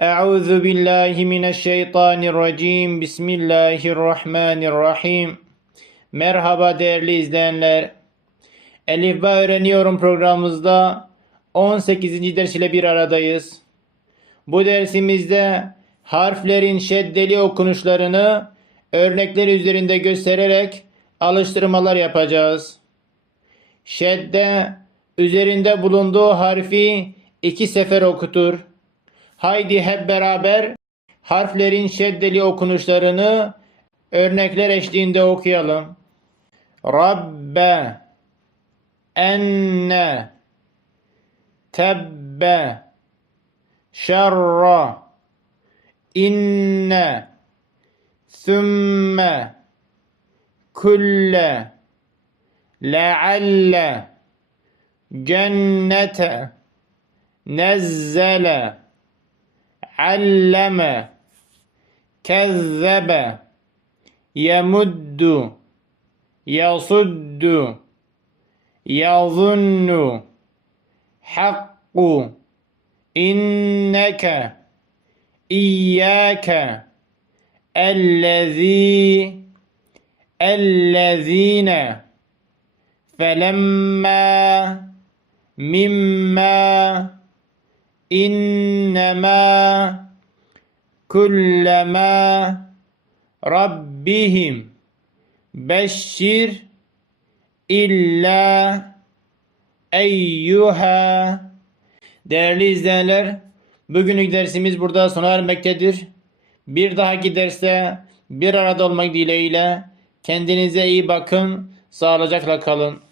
Euzu billahi mineşşeytanirracim. Bismillahirrahmanirrahim. Merhaba değerli izleyenler. Elif Ba Öğreniyorum programımızda 18. ders ile bir aradayız. Bu dersimizde harflerin şeddeli okunuşlarını örnekler üzerinde göstererek alıştırmalar yapacağız. Şedde üzerinde bulunduğu harfi iki sefer okutur. Haydi hep beraber harflerin şeddeli okunuşlarını örnekler eşliğinde okuyalım. Rabbe enne tebbe şerra inne sümme kulle lealle cennete nezzele alleme kezzebe yemuddu yasuddu yazunnu hakku inneke iyyake ellezî ellezîne felemma mimma İnnemâ kullemâ rabbihim beşşir illa eyyuha Değerli izleyenler, bugünlük dersimiz burada sona ermektedir. Bir dahaki derste bir arada olmak dileğiyle kendinize iyi bakın, sağlıcakla kalın.